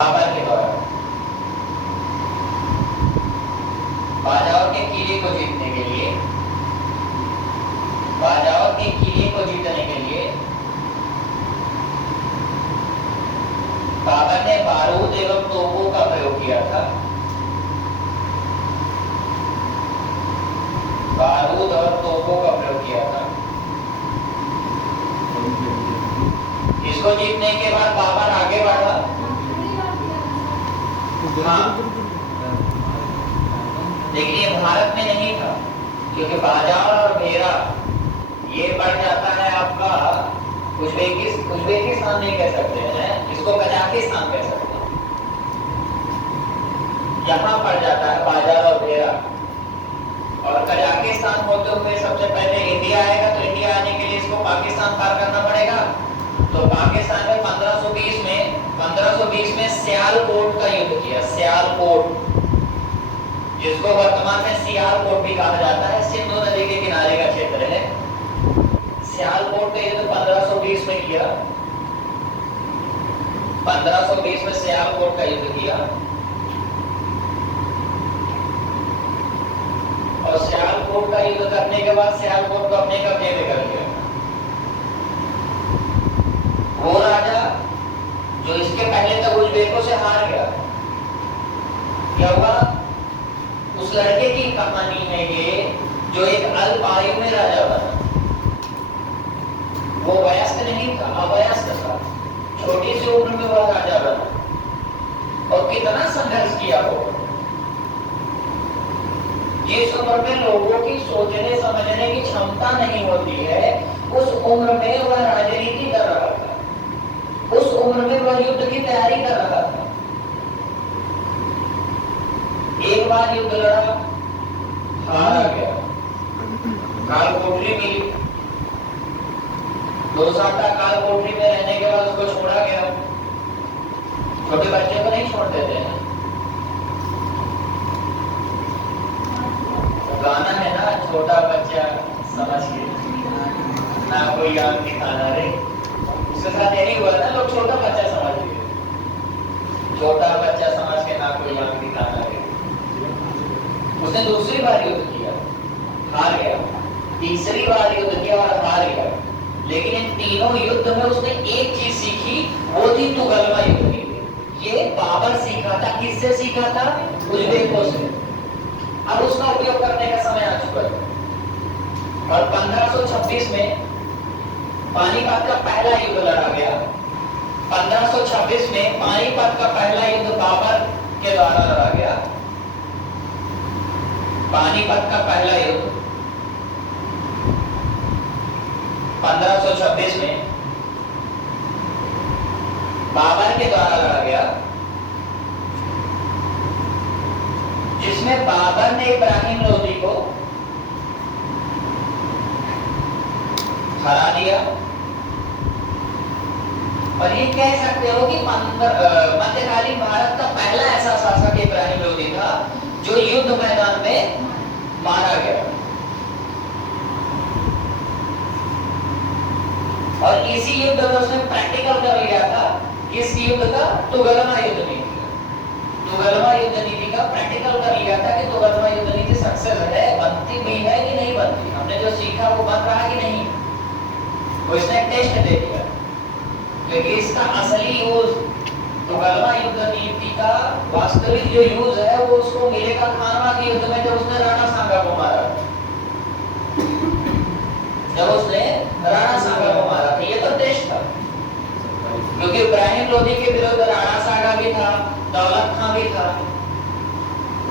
बाबर के द्वारा बाजाओं के किले को जीतने के लिए बाजाओं के किले को जीतने के लिए बाबर ने बारूद एवं तोपों का प्रयोग किया था। बारूद और तोपों का प्रयोग किया था। इसको जीतने के बाद बाबर आगे बढ़ा। हाँ, लेकिन ये भारत में नहीं था, क्योंकि बाजार और भेरा ये बढ़ जाता है आपका उज्बेकिस्तान नहीं कह सकते हैं, इसको कजाकिस्तान कह सकते हैं। यहाँ पड़ जाता है बाजार और भेरा, और कजाकिस्तान होते हुए सबसे पहले इंडिया आएगा, तो इंडिया आने के लिए इसको पाकिस्तान पार करना पड़ेगा। तो पाकिस्तान में 1520 में सियालकोट का युद्ध किया। सियालकोट, जिसको वर्तमान में सियालकोट भी कहा जाता है, सिंधु नदी के किनारे का क्षेत्र है। सियालकोट का युद्ध 1520 में किया। 1520 में सियालकोट का युद्ध किया, और सियालकोट का युद्ध करने के बाद सियालकोट को अपने कब्जे में कर लिया। वो राजा जो इसके पहले तक उज्बेकों से हार गया, क्या हुआ? उस लड़के की कहानी है ये, जो एक अल्प आयु में राजा बना। वो वयस्क नहीं था, अवयस्क था। छोटी सी उम्र में वह राजा बना, और कितना संघर्ष किया वो। जिस उम्र में लोगों की सोचने समझने की क्षमता नहीं होती है, उस उम्र में वह राजनीति कर रहा था। उस उम्र में वह युद्ध की तैयारी कर रहा था। एक बार युद्ध लड़ा, हार गया, कालकोठरी मिली। 2 साल तक कालकोठरी में रहने के बाद उसको छोड़ा गया। छोटे बच्चे को नहीं छोड़ देते हैं। गाना है ना, छोटा बच्चा समझ के ना कोई आंख दिखाना रे। उसके साथ यही हुआ ना, लोग छोटा बच्चा समझ गए। छोटा बच्चा समझ के ना कोई आंख दिखाना रे। उसने दूसरी बार युद्ध किया, हार गया। तीसरी बार युद्ध किया और हार गया। लेकिन इन तीनों युद्ध में उसने एक चीज सीखी, वो थी तुगलमा युद्ध की। ये बाबर सीखा था। किससे सीखा था? उज्बेकों से। अब उसका उपयोग करने का समय आ चुका है। और 1526 में पानीपत का पहला युद्ध लड़ा गया। 1526 में पानीपत का पहला युद्ध बाबर के द्वारा लड़ा गया। पानीपत का पहला युद्ध 1526 में बाबर के द्वारा लड़ा गया, जिसमें बाबर ने इब्राहिम लोदी को हरा दिया। और ये कह सकते हो कि मध्यकालीन भारत का पहला ऐसा शासक इब्राहिम लोदी था जो युद्ध मैदान में मारा गया। और इसी युद्ध में उसने प्रैक्टिकल कर लिया था। किस युद्ध का? तुगलमा युद्ध नीति का। तुगलमा युद्ध नीति का प्रैक्टिकल कर लिया था कि तुगलमा युद्ध नीति सक्सेस है, बनती भी है कि नहीं बनती। हमने जो सीखा वो बन रहा कि नहीं, वो इसने टेस्ट दे दिया। क्योंकि इसका असली यूज, तुगलमा युद्ध नीति का वास्तविक जो यूज है, वो उसको मिलेगा खानवा के युद्ध में, जब उसने राणा सांगा को मारा। जब उसने राणा सांगा को मारा था, ये तो टेस्ट था। क्योंकि इब्राहिम लोदी के विरुद्ध राणा सांगा भी था, दौलत खां भी था,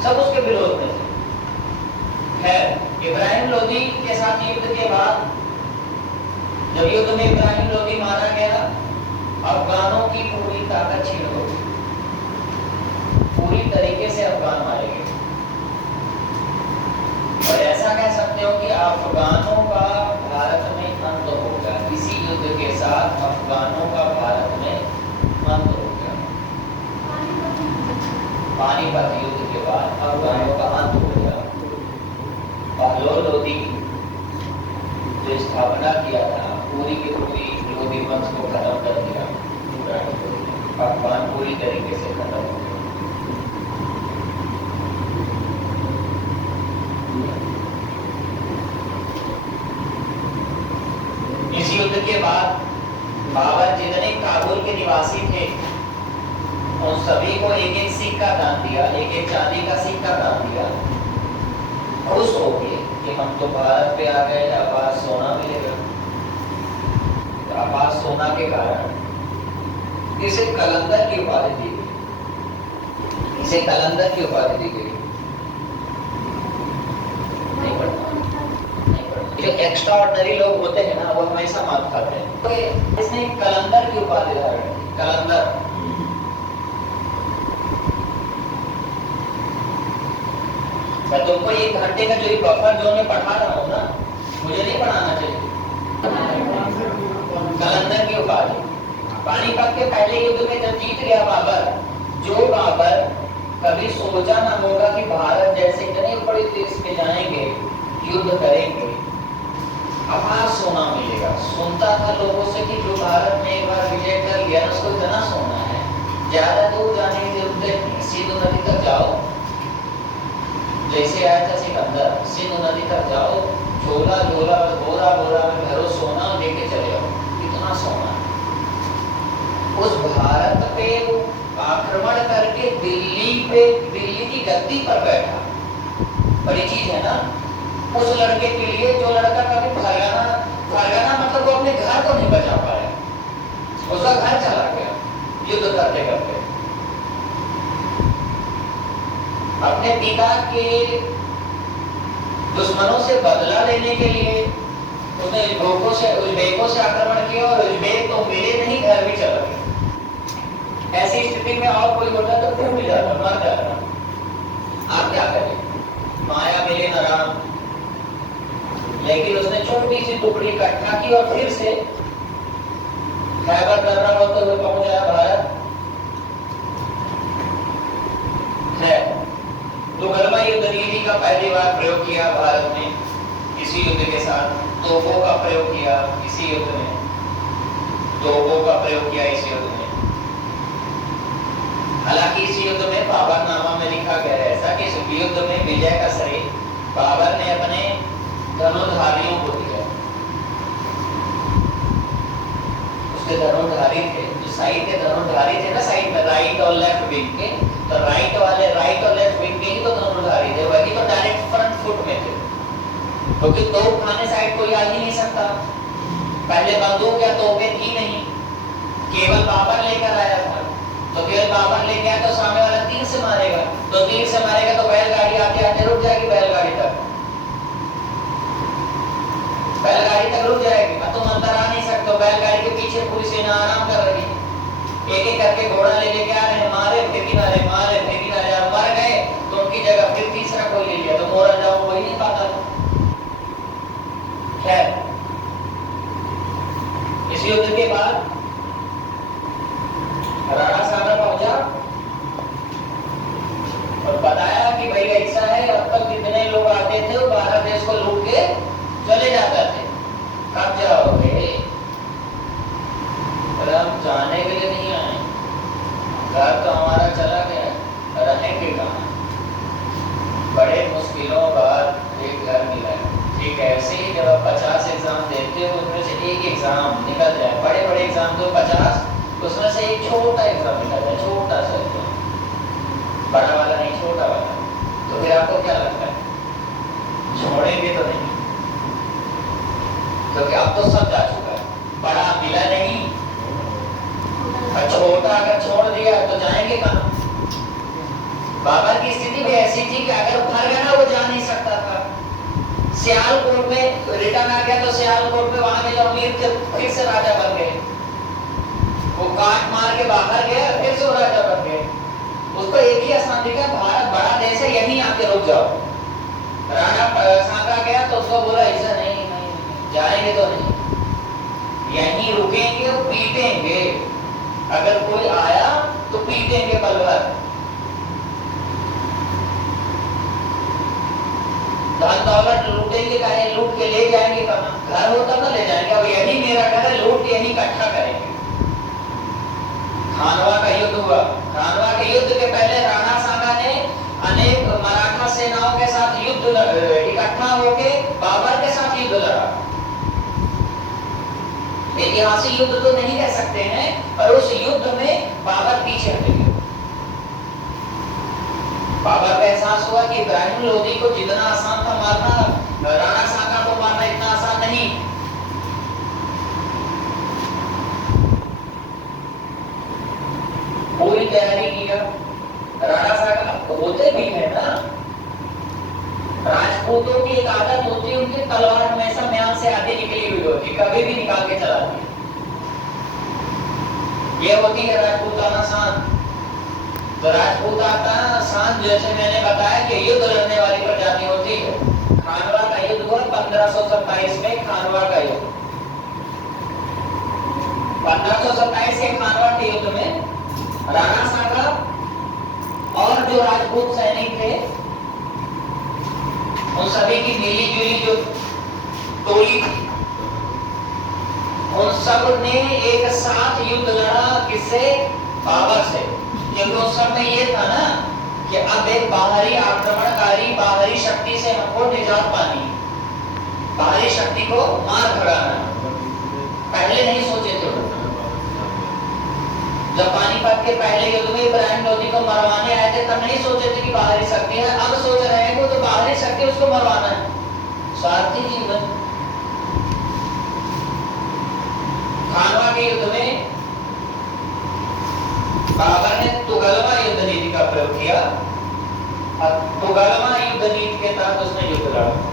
सब उसके विरोध में थे। खैर, इब्राहिम लोदी के साथ युद्ध के बाद, जब युद्ध में इब्राहिम लोदी मारा गया, अफगानों की पूरी ताकत छीन हो गई। पूरी तरीके से अफगान मारे गए। और ऐसा कह सकते हो कि अफगानों का भारत में अंत हो गया। इसी युद्ध के साथ अफगानों का भारत में अंत हो गया। पानीपत युद्ध के बाद अफगानों का अंत हो गया। बहलोल लोदी जो स्थापना किया था, पूरी की पूरी लोधी वंश को खत्म कर दिया। अफवाह पूरी तरीके से खत्म हो गई। इस युद्ध के बाद बाबर जितने काबुल के निवासी थे उन सभी को एक एक सिक्का दान दिया, एक एक चांदी का सिक्का दान दिया। खुश हो गए कि हम तो भारत पे आ गए, अपार सोना मिलेगा। अपार सोना के कारण इसे कलंदर की उपाधि दी गई। इसे कलंदर की उपाधि दी गई। नहीं पढ़ता। जो एक्स्ट्रा ऑर्डिनरी लोग होते हैं ना वो हमेशा मात खाते हैं, तो इसने कलंदर की उपाधि धारण की। कलंदर मैं तुमको 1 घंटे का जो बफर जोन में पढ़ा रहा हूँ ना, मुझे नहीं पढ़ाना चाहिए। कलंदर की उपाधि। पानीपत के पहले युद्ध में जब जीत गया बाबर, जो बाबर कभी सोचा ना होगा कि भारत जैसे इतने बड़े देश में जाएंगे, युद्ध करेंगे, अपार सोना मिलेगा। सुनता था लोगों से कि जो भारत में एक बार विजय कर लिया उसको इतना सोना है, ज्यादा दूर जाने की जरूरत नहीं, सिंधु नदी तक जाओ। जैसे आया था सिकंदर, सिंधु नदी तक जाओ, झोला झोला बोरा बोरा में भरो सोना लेके चले आओ। कितना सोना। उस भारत पे आक्रमण करके दिल्ली की गद्दी पर बैठा। बड़ी चीज है ना उस लड़के के लिए, जो लड़का कभी फरगाना मतलब वो अपने घर को नहीं बचा पाया, उसका घर चला गया युद्ध करते करते। अपने पिता के दुश्मनों से बदला लेने के लिए उसने उज़्बेकों से आक्रमण किया और उज़्बेक तो मिले नहीं, घर भी चला गया। ऐसी स्थिति में और कोई होता तो फिर मिल जाता, मर जाता। आप क्या करें, माया मिले न राम। लेकिन उसने छोटी सी टुकड़ी इकट्ठा की और फिर से खैबर दर्रा होते हुए पहुंच आया भारत। है दुगलमा युद्ध नीति का पहली बार प्रयोग किया भारत ने इसी युद्ध के साथ। तोपों का प्रयोग किया इसी युद्ध में, तोपों का प्रयोग किया इस युद्ध में। हालांकि इस युद्ध में बाबरनामा में लिखा गया है ऐसा कि इस युद्ध में विजय का श्रेय बाबर ने अपने धनुर्धारियों को दिया। उसके धनुर्धारी थे, जो साइड के धनुर्धारी थे ना, साइड में राइट और लेफ्ट विंग के, तो राइट और लेफ्ट विंग के ही तो धनुर्धारी थे, वही तो डायरेक्ट फ्रंट फुट में थे, क्योंकि तोप खाने साइड कोई आ ही नहीं सकता। पहले बंदूक या तोपें थी नहीं, केवल बाबर लेकर आया था। तो केवल बाबर लेके आया तो सामने वाला तीर से मारेगा, तो तीर से मारेगा तो बैलगाड़ी आते आते रुक जाएगी, बैलगाड़ी तक रुक जाएगी। अब तुम अंदर आ नहीं सकते, बैलगाड़ी के पीछे पूरी सेना आराम कर रही है। एक एक करके घोड़ा ले लेके आ रहे हैं, मारे फेंकी ना रहे, मारे फेंकी ना रहे, मर गए तो उनकी जगह फिर तीसरा कोई ले लिया, तो मोरा जाओ वही नहीं पाता। खैर इस युद्ध के बाद राणा सागर पहुंचा और बताया कि भाई ऐसा है, अब तक जितने लोग आते थे वो भारत देश को लूट के चले जाते थे, कब जाओगे? हम जाने के लिए नहीं आए, घर तो हमारा चला गया, रहेंगे कहाँ? बड़े मुश्किलों बाद एक घर मिला है। ठीक है, ऐसे ही जब आप 50 एग्जाम देते हो उसमें से एक एग्जाम निकल जाए, बड़े बड़े एग्जाम तो 50, उसमें से एक छोटा एग्जाम निकल जाए, छोटा सा एग्जाम, बड़ा वाला नहीं छोटा वाला, तो फिर आपको क्या लगता है छोड़ेंगे तो नहीं? क्योंकि अब तो सब जा चुका है, बड़ा मिला नहीं, छोटा अगर छोड़ दिया तो जाएंगे कहाँ? बाबर की स्थिति भी ऐसी थी कि अगर फरगाना वो जा नहीं सकता था। सियालकोट में रिटर्न आ गया तो सियालकोट में वहां के जो अमीर थे फिर से राजा बन गए, वो काट मार के बाहर गया, फिर से वो राजा बन गए। उसको एक ही आसान दिखा, भारत बड़ा देश है, यहीं आके रुक जाओ। राणा सांगा गया तो उसको बोला ऐसा नहीं, जाएंगे तो नहीं, यहीं रुकेंगे और पीटेंगे, अगर कोई आया तो पीटेंगे पल भर। धन दौलत लूटेंगे, कहे लूट के ले जाएंगे कहाँ? घर होता तो ले जाएंगे, अब यही मेरा घर है, लूट यही इकट्ठा करेंगे, खानवा का युद्ध हुआ। खानवा के युद्ध के पहले राणा सांगा ने अनेक मराठा सेनाओं के साथ युद्ध इकट्ठा होके बाबर के साथ युद्ध लड़ा। ऐतिहासिक युद्ध तो नहीं कह सकते हैं, पर उस युद्ध में बाबर पीछे हट गए। बाबर को एहसास हुआ कि इब्राहिम लोदी को जितना आसान था मारना, राणा सांगा को मारना इतना आसान नहीं। पूरी तैयारी किया। राणा सांगा होते भी है ना, राजपूतों की एक आदत होती है, उनकी तलवार हमेशा म्यान से आगे निकली हुई होती, कभी भी निकाल के चला दी। ये होती है राजपूताना शान। तो राजपूताना शान जैसे मैंने बताया कि युद्ध लड़ने वाली प्रजाति होती है। खानवा का युद्ध हुआ 1527 में। खानवा का युद्ध 1527 के खानवा के युद्ध में राणा सांगा और जो राजपूत सैनिक थे उन सभी की मिली जुली जो टोली थी, उन सब ने एक साथ युद्ध लड़ा। किससे? बाबर से। क्योंकि उस समय ये था ना कि अब एक बाहरी आक्रमणकारी बाहरी शक्ति से हमको निजात पानी, बाहरी शक्ति को मार भगाना। पहले नहीं सोचे थे। जब पानीपत के पहले युद्ध में इब्राहिम लोदी को मरवाने आए थे तब नहीं सोचे थे कि बाहरी शक्ति है। अब सोच रहे हैं वो तो बाहरी शक्ति उसको मरवाना है। स्वार्थी जीवन। खानवा के युद्ध में बाबर ने तुगलवा युद्ध नीति का प्रयोग किया और तुगलवा युद्ध नीति के तहत उसने युद्ध लड़ा।